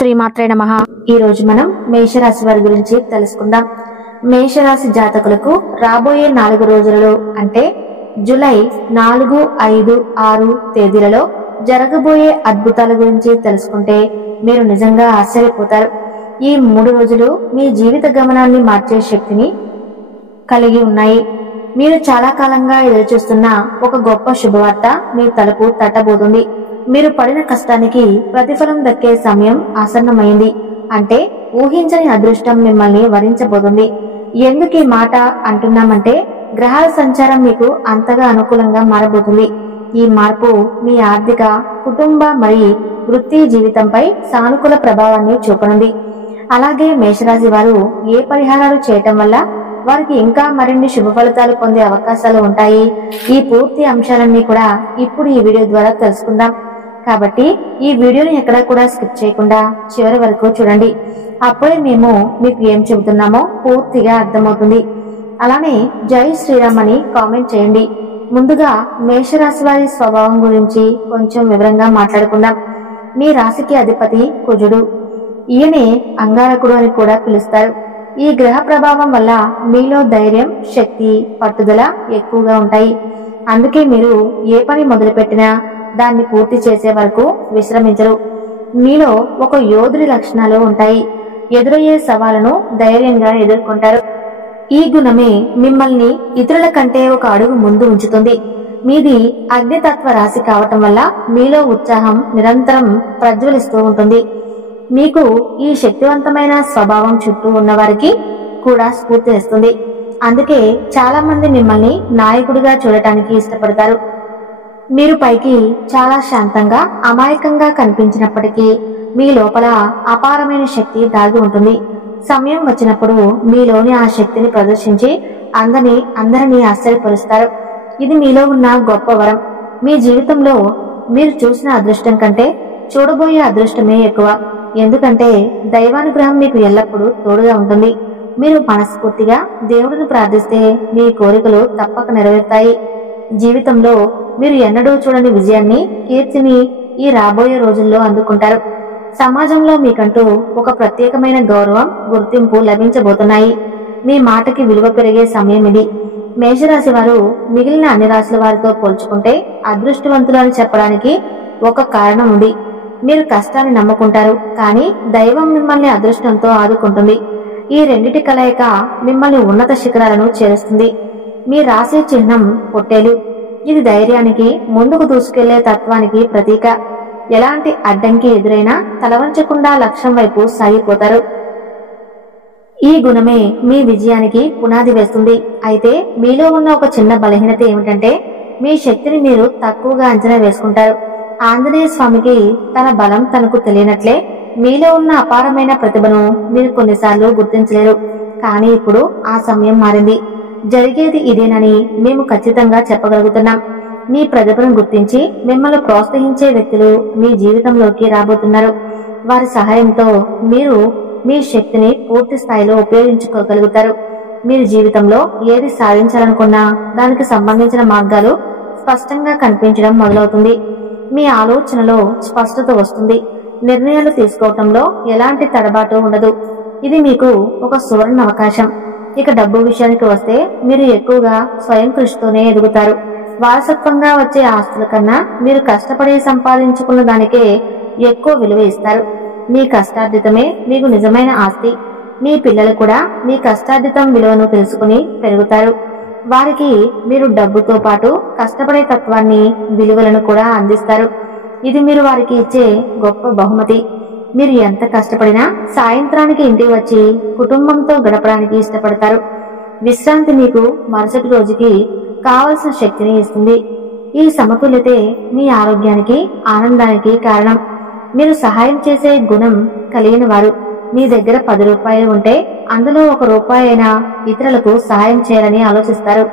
శ్రీమాత్రే నమః. ఈ రోజు మనం మేషరాశి వారి గురించి తెలుసుకుందాం. మేషరాశి జాతకులకు రాబోయే 4 రోజులలో అంటే జూలై 4, 5, 6 తేదీలలో జరగబోయే అద్భుతాల గురించి తెలుసుకుంటే మీరు నిజంగా ఆశ్చర్యపోతారు. ఈ 3 రోజులు మీ జీవిత గమనాన్ని మార్చే శక్తిని కలిగి ఉన్నాయి. మీరు చాలా కాలంగా ఎదురుచూస్తున్న ఒక గొప్ప శుభవార్త మీ తలుపు తట్టబోతుంది. మీరు పడిన కష్టానికి ప్రతిఫలం దక్కే సమయం ఆసన్నమైంది. అంటే ఊహించని అదృష్టం మిమ్మల్ని వరించబోతుంది. ఎందుకు ఈ మాట అంటున్నామంటే గ్రహాల సంచారం మీకు అంతగా అనుకూలంగా మారబోతుంది. ఈ మార్పు మీ ఆర్థిక, కుటుంబ మరియు వృత్తి జీవితంపై సానుకూల ప్రభావాన్ని చూపనుంది. అలాగే మేషరాశి వారు ఏ పరిహారాలు చేయటం వల్ల వారికి ఇంకా మరిన్ని శుభ ఫలితాలు పొందే అవకాశాలు ఉంటాయి. ఈ పూర్తి అంశాలన్నీ కూడా ఇప్పుడు ఈ వీడియో ద్వారా తెలుసుకుందాం. కాబట్టి ఈ వీడియోని ఎక్కడా కూడా స్కిప్ చేయకుండా చివరి వరకు చూడండి. అప్పుడే మేము మీకు ఏం చెబుతున్నామో పూర్తిగా అర్థమవుతుంది. అలానే జై శ్రీరామ్ అని కామెంట్ చేయండి. ముందుగా మేషరాశి వారి స్వభావం గురించి కొంచెం వివరంగా మాట్లాడుకుందాం. మీ రాశికి అధిపతి కుజుడు. ఈయనే అంగారకుడు అని కూడా పిలుస్తారు. ఈ గ్రహ ప్రభావం వల్ల మీలో ధైర్యం, శక్తి, పట్టుదల ఎక్కువగా ఉంటాయి. అందుకే మీరు ఏ పని మొదలుపెట్టినా దాన్ని పూర్తి చేసే వరకు విశ్రమించరు. మీలో ఒక యోధుడి లక్షణాలు ఉంటాయి. ఎదురయ్యే సవాళ్లను ధైర్యంగా ఎదుర్కొంటారు. ఈ గుణమే మిమ్మల్ని ఇతరుల కంటే ఒక అడుగు ముందు ఉంచుతుంది. మీది అగ్నితత్వ రాశి కావటం వల్ల మీలో ఉత్సాహం నిరంతరం ప్రజ్వలిస్తూ ఉంటుంది. మీకు ఈ శక్తివంతమైన స్వభావం చుట్టూ ఉన్న వారికి కూడా స్ఫూర్తినిస్తుంది. అందుకే చాలా మంది మిమ్మల్ని నాయకుడిగా చూడటానికి ఇష్టపడతారు. మీరు పైకి చాలా శాంతంగా, అమాయకంగా కనిపించినప్పటికీ మీ లోపల అపారమైన శక్తి దాగి ఉంటుంది. సమయం వచ్చినప్పుడు మీలోని ఆ శక్తిని ప్రదర్శించి అందరినీ ఆశ్చర్యపరుస్తారు. ఇది మీలో ఉన్న గొప్ప వరం. మీ జీవితంలో మీరు చూసిన అదృష్టం కంటే చూడబోయే అదృష్టమే ఎక్కువ. ఎందుకంటే దైవానుగ్రహం మీకు ఎల్లప్పుడూ తోడుగా ఉంటుంది. మీరు మనస్ఫూర్తిగా దేవుడిని ప్రార్థిస్తే మీ కోరికలు తప్పక నెరవేరుతాయి. జీవితంలో మీరు ఎన్నడూ చూడని విజయాన్ని, కీర్తిని ఈ రాబోయే రోజుల్లో అందుకుంటారు. సమాజంలో మీకంటూ ఒక ప్రత్యేకమైన గౌరవం, గుర్తింపు లభించబోతున్నాయి. మీ మాటకి విలువ పెరిగే సమయం ఇది. మేషరాశి వారు మిగిలిన అన్ని రాశుల వారితో పోల్చుకుంటే అదృష్టవంతులు అని చెప్పడానికి ఒక కారణం ఉంది. మీరు కష్టాన్ని నమ్ముకుంటారు, కానీ దైవం మిమ్మల్ని అదృష్టంతో ఆదుకుంటుంది. ఈ రెండిటి కలయిక మిమ్మల్ని ఉన్నత శిఖరాలను చేరుస్తుంది. మీ రాశి చిహ్నం పొట్టేలు. ఇది ధైర్యానికి, ముందుకు దూసుకెళ్లే తత్వానికి ప్రతీక. ఎలాంటి అడ్డంకి ఎదురైనా తలవంచకుండా లక్ష్యం వైపు సాగిపోతారు. ఈ గుణమే మీ విజయానికి పునాది వేస్తుంది. అయితే మీలో ఉన్న ఒక చిన్న బలహీనత ఏమిటంటే మీ శక్తిని మీరు తక్కువగా అంచనా వేసుకుంటారు. ఆంజనేయ స్వామికి తన బలం తనకు తెలియనట్లే మీలో ఉన్న అపారమైన ప్రతిభను మీరు కొన్నిసార్లు గుర్తించలేరు. కానీ ఇప్పుడు ఆ సమయం మారింది. జరిగేది ఇదేనని మేము ఖచ్చితంగా చెప్పగలుగుతున్నాం. మీ ప్రతిభను గుర్తించి మిమ్మల్ని ప్రోత్సహించే వ్యక్తులు మీ జీవితంలోకి రాబోతున్నారు. వారి సహాయంతో మీరు మీ శక్తిని పూర్తి స్థాయిలో ఉపయోగించుకోగలుగుతారు. మీరు జీవితంలో ఏది సాధించాలనుకున్నా దానికి సంబంధించిన మార్గాలు స్పష్టంగా కనిపించడం మొదలవుతుంది. మీ ఆలోచనలో స్పష్టత వస్తుంది. నిర్ణయాలు తీసుకోవటంలో ఎలాంటి తడబాటు ఉండదు. ఇది మీకు ఒక సువర్ణ అవకాశం. ఇక డబ్బు విషయానికి వస్తే మీరు ఎక్కువగా స్వయం కృషితోనే ఎదుగుతారు. వారసత్వంగా వచ్చే ఆస్తుల కన్నా మీరు కష్టపడి సంపాదించుకున్న దానికే ఎక్కువ విలువ ఇస్తారు. మీ కష్టార్జితమే మీకు నిజమైన ఆస్తి. మీ పిల్లలు కూడా మీ కష్టార్జితం విలువను తెలుసుకుని పెరుగుతారు. వారికి మీరు డబ్బుతో పాటు కష్టపడే తత్వాన్ని, విలువలను కూడా అందిస్తారు. ఇది మీరు వారికి ఇచ్చే గొప్ప బహుమతి. మీరు ఎంత కష్టపడినా సాయంత్రానికి ఇంటికి వచ్చి కుటుంబంతో గడపడానికి ఇష్టపడతారు. విశ్రాంతి మీకు మరుసటి రోజుకి కావలసిన శక్తిని ఇస్తుంది. ఈ సమతుల్యతే మీ ఆరోగ్యానికి, ఆనందానికి కారణం. మీరు సహాయం చేసే గుణం కలిగిన వారు. మీ దగ్గర 10 రూపాయలు ఉంటే అందులో 1 రూపాయి అయినా ఇతరులకు సహాయం చేయాలని ఆలోచిస్తారు.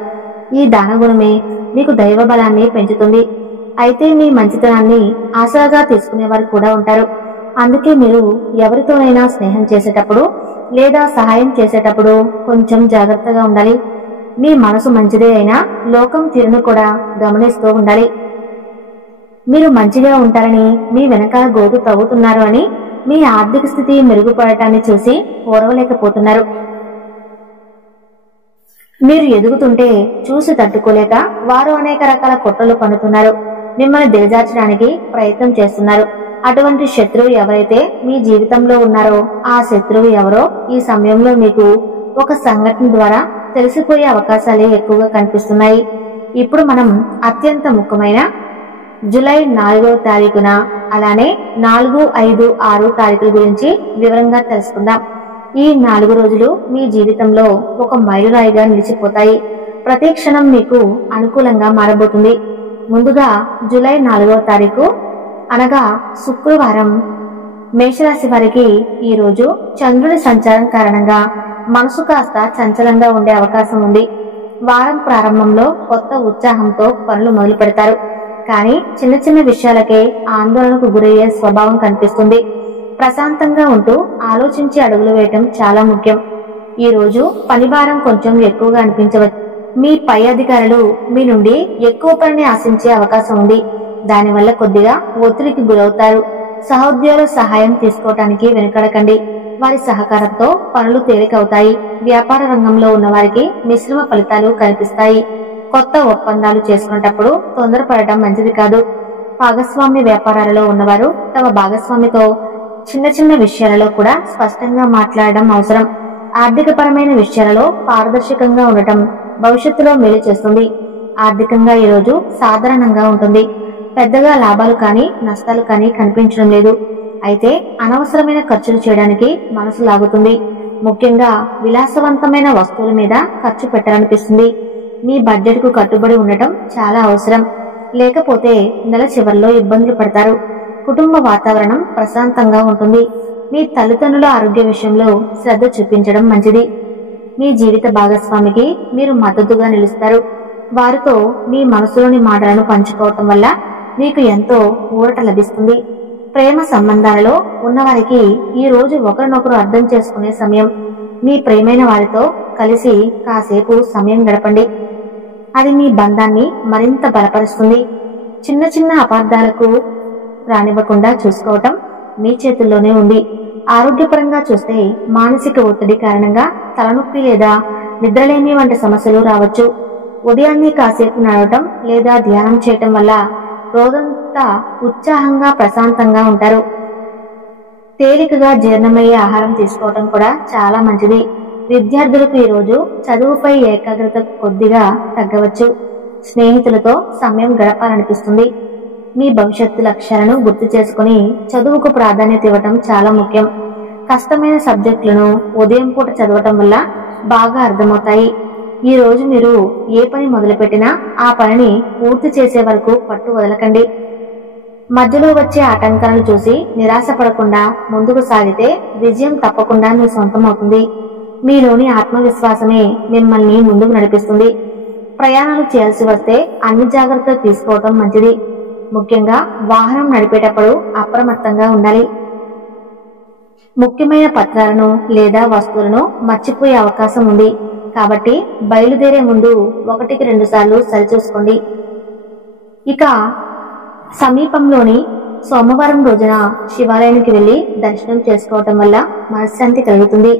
ఈ దానగుణమే మీకు దైవ బలాన్ని పెంచుతుంది. అయితే మీ మంచితనాన్ని ఆసరాగా తీసుకునేవారు కూడా ఉంటారు. అందుకే మీరు ఎవరితోనైనా స్నేహం చేసేటప్పుడు లేదా సహాయం చేసేటప్పుడు కొంచెం జాగ్రత్తగా ఉండాలి. మీ మనసు మంచిదే అయినా లోకం తీరును కూడా గమనిస్తూ ఉండాలి. మీరు మంచిగా ఉంటారని, మీ వెనకాల గోదు తవ్వుతున్నారు అని మీ ఆర్థిక స్థితి మెరుగుపడటాన్ని చూసి ఓర్వలేకపోతున్నారు. మీరు ఎదుగుతుంటే చూసి తట్టుకోలేక వారు అనేక రకాల కుట్రలు పన్నుతున్నారు. మిమ్మల్ని దిగజార్చడానికి ప్రయత్నం చేస్తున్నారు. అటువంటి శత్రువు ఎవరైతే మీ జీవితంలో ఉన్నారో ఆ శత్రువు ఎవరో ఈ సమయంలో మీకు ఒక సంఘటన ద్వారా తెలిసిపోయే అవకాశాలే ఎక్కువగా కనిపిస్తున్నాయి. ఇప్పుడు మనం అత్యంత ముఖ్యమైన జూలై 4వ తారీఖున అలానే 4, 5, 6 తారీఖుల గురించి వివరంగా తెలుసుకుందాం. ఈ 4 రోజులు మీ జీవితంలో ఒక మైలురాయిగా నిలిచిపోతాయి. ప్రతి క్షణం మీకు అనుకూలంగా మారబోతుంది. ముందుగా జూలై 4వ తారీఖు అనగా శుక్రవారం మేషరాశి వారికి ఈ రోజు చంద్రుడి సంచారం కారణంగా మనసు కాస్త చంచలంగా ఉండే అవకాశం ఉంది. వారం ప్రారంభంలో కొత్త ఉత్సాహంతో పనులు మొదలు పెడతారు. కానీ చిన్న చిన్న విషయాలకే ఆందోళనకు గురయ్యే స్వభావం కనిపిస్తుంది. ప్రశాంతంగా ఉంటూ ఆలోచించి అడుగులు వేయటం చాలా ముఖ్యం. ఈ రోజు పనిభారం కొంచెం ఎక్కువగా అనిపించవచ్చు. మీ పై అధికారులు మీ నుండి ఎక్కువ పనిని ఆశించే అవకాశం ఉంది. దానివల్ల కొద్దిగా ఒత్తిడికి గురవుతారు. సహోద్యోగుల సహాయం తీసుకోవటానికి వెనుకడకండి. వారి సహకారంతో పనులు తేలికవుతాయి. వ్యాపార రంగంలో ఉన్న వారికి మిశ్రమ ఫలితాలు కనిపిస్తాయి. కొత్త ఒప్పందాలు చేసుకునేటప్పుడు తొందరపడటం మంచిది కాదు. భాగస్వామ్య వ్యాపారాలలో ఉన్నవారు తమ భాగస్వామితో చిన్న చిన్న విషయాలలో కూడా స్పష్టంగా మాట్లాడడం అవసరం. ఆర్థికపరమైన విషయాలలో పారదర్శకంగా ఉండటం భవిష్యత్తులో మేలు చేస్తుంది. ఆర్థికంగా ఈరోజు సాధారణంగా ఉంటుంది. పెద్దగా లాభాలు కానీ నష్టాలు కానీ కనిపించడం లేదు. అయితే అనవసరమైన ఖర్చులు చేయడానికి మనసు లాగుతుంది. ముఖ్యంగా విలాసవంతమైన వస్తువుల మీద ఖర్చు పెట్టాలనిపిస్తుంది. మీ బడ్జెట్ కు కట్టుబడి ఉండటం చాలా అవసరం. లేకపోతే నెల చివరిలో ఇబ్బందులు పడతారు. కుటుంబ వాతావరణం ప్రశాంతంగా ఉంటుంది. మీ తల్లిదండ్రుల ఆరోగ్య విషయంలో శ్రద్ధ చూపించడం మంచిది. మీ జీవిత భాగస్వామికి మీరు మద్దతుగా నిలుస్తారు. వారితో మీ మనసులోని మాటలను పంచుకోవటం వల్ల మీకు ఎంతో ఊరట లభిస్తుంది. ప్రేమ సంబంధాలలో ఉన్నవారికి ఈ రోజు ఒకరినొకరు అర్థం చేసుకునే సమయం. మీ ప్రేమైన వారితో కలిసి కాసేపు సమయం గడపండి. అది మీ బంధాన్ని మరింత బలపరుస్తుంది. చిన్న చిన్న అపార్థాలకు రానివ్వకుండా చూసుకోవటం మీ చేతుల్లోనే ఉంది. ఆరోగ్యపరంగా చూస్తే మానసిక ఒత్తిడి కారణంగా తలనొప్పి లేదా నిద్రలేమి వంటి సమస్యలు రావచ్చు. ఉదయాన్నే కాసేపు నడవటం లేదా ధ్యానం చేయటం వల్ల రోజంతా ఉత్సాహంగా ప్రశాంతంగా ఉంటారు. తేలికగా జీర్ణమయ్యే ఆహారం తీసుకోవటం కూడా చాలా మంచిది. విద్యార్థులకు ఈరోజు చదువుపై ఏకాగ్రత కొద్దిగా తగ్గవచ్చు. స్నేహితులతో సమయం గడపాలనిపిస్తుంది. మీ భవిష్యత్తు లక్ష్యాలను గుర్తు చేసుకుని చదువుకు ప్రాధాన్యత ఇవ్వటం చాలా ముఖ్యం. కష్టమైన సబ్జెక్టులను ఉదయం పూట చదవటం వల్ల బాగా అర్థమవుతాయి. ఈ రోజు మీరు ఏ పని మొదలుపెట్టినా ఆ పనిని పూర్తి చేసే వరకు పట్టు వదలకండి. మధ్యలో వచ్చే ఆటంకాలను చూసి నిరాశపడకుండా ముందుకు సాగితే విజయం తప్పకుండా మీ సొంతమవుతుంది. మీలోని ఆత్మవిశ్వాసమే మిమ్మల్ని ముందుకు నడిపిస్తుంది. ప్రయాణాలు చేయాల్సి వస్తే అన్ని జాగ్రత్తలు తీసుకోవటం మంచిది. ముఖ్యంగా వాహనం నడిపేటప్పుడు అప్రమత్తంగా ఉండాలి. ముఖ్యమైన పత్రాలను లేదా వస్తువులను మర్చిపోయే అవకాశం ఉంది. కాబట్టి బయలుదేరే ముందు 1-2 సార్లు సరిచూసుకోండి. ఇక సమీపంలోని సోమవారం రోజున శివాలయానికి వెళ్లి దర్శనం చేసుకోవటం వల్ల మనశ్శాంతి కలుగుతుంది.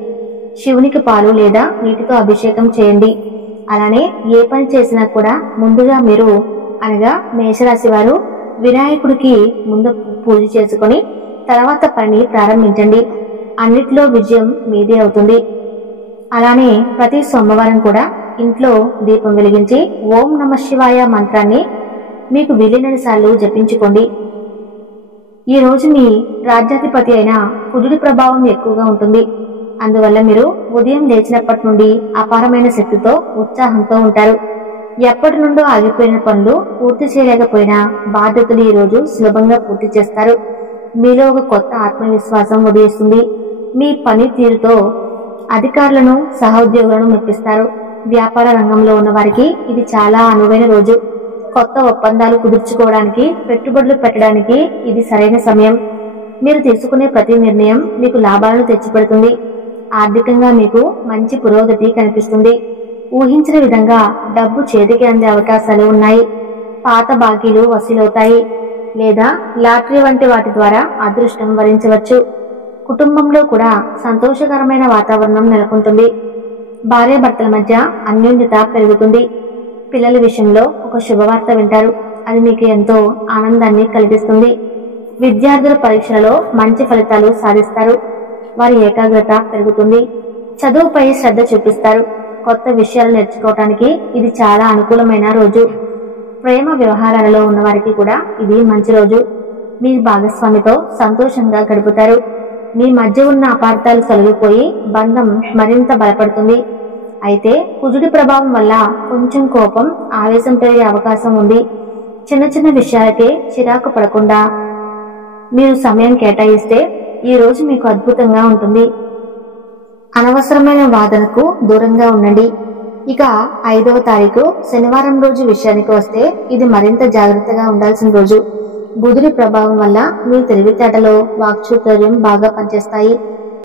శివునికి పాలు లేదా నీటితో అభిషేకం చేయండి. అలానే ఏ పని చేసినా కూడా ముందుగా మీరు అనగా మేషరాశి వారు వినాయకుడికి ముందు పూజ చేసుకుని తర్వాత పని ప్రారంభించండి. అన్నిట్లో విజయం మీదే అవుతుంది. అలానే ప్రతి సోమవారం కూడా ఇంట్లో దీపం వెలిగించి ఓం నమః శివాయ మంత్రాన్ని మీకు వీలైనన్ని సార్లు జపించుకోండి. ఈ రోజు మీ రాజ్యాధిపతి అయిన కుజుడి ప్రభావం ఎక్కువగా ఉంటుంది. అందువల్ల మీరు ఉదయం లేచినప్పటి నుండి అపారమైన శక్తితో ఉత్సాహంతో ఉంటారు. ఎప్పటి నుండో ఆగిపోయిన పనులు పూర్తి చేయలేకపోయినా బాధ్యతలు ఈ రోజు సులభంగా పూర్తి చేస్తారు. మీలో ఒక కొత్త ఆత్మవిశ్వాసం ఉదయిస్తుంది. మీ పని తీరుతో అధికారులను సహోద్యోగులను మెప్పిస్తారు. వ్యాపార రంగంలో ఉన్న వారికి ఇది చాలా అనువైన రోజు. కొత్త ఒప్పందాలు కుదుర్చుకోవడానికి, పెట్టుబడులు పెట్టడానికి ఇది సరైన సమయం. మీరు తీసుకునే ప్రతి నిర్ణయం మీకు లాభాలను తెచ్చిపెడుతుంది. ఆర్థికంగా మీకు మంచి పురోగతి కనిపిస్తుంది. ఊహించిన విధంగా డబ్బు చేతికి అందే అవకాశాలు ఉన్నాయి. పాత బాకీలు వసూలవుతాయి లేదా లాటరీ వంటి వాటి ద్వారా అదృష్టం వరించవచ్చు. కుటుంబంలో కూడా సంతోషకరమైన వాతావరణం నెలకొంటుంది. భార్యాభర్తల మధ్య అన్యోన్యత పెరుగుతుంది. పిల్లల విషయంలో ఒక శుభవార్త వింటారు. అది మీకు ఎంతో ఆనందాన్ని కలిగిస్తుంది. విద్యార్థుల పరీక్షలలో మంచి ఫలితాలు సాధిస్తారు. వారి ఏకాగ్రత పెరుగుతుంది. చదువుపై శ్రద్ధ చూపిస్తారు. కొత్త విషయాలు నేర్చుకోవటానికి ఇది చాలా అనుకూలమైన రోజు. ప్రేమ వ్యవహారాలలో ఉన్నవారికి కూడా ఇది మంచి రోజు. మీ భాగస్వామితో సంతోషంగా గడుపుతారు. మీ మధ్య ఉన్న అపార్థాలు తొలగిపోయి బంధం మరింత బలపడుతుంది. అయితే కుజుడి ప్రభావం వల్ల కొంచెం కోపం, ఆవేశం పెరిగే అవకాశం ఉంది. చిన్న చిన్న విషయాలకే చిరాకు పడకుండా మీరు సమయం కేటాయిస్తే ఈ రోజు మీకు అద్భుతంగా ఉంటుంది. అనవసరమైన వాదనకు దూరంగా ఉండండి. ఇక 5వ తారీఖు శనివారం రోజు విషయానికి వస్తే ఇది మరింత జాగ్రత్తగా ఉండాల్సిన రోజు. బుధుడి ప్రభావం వల్ల మీ తెలివితేటలో వాక్చాతుర్యం బాగా పనిచేస్తాయి.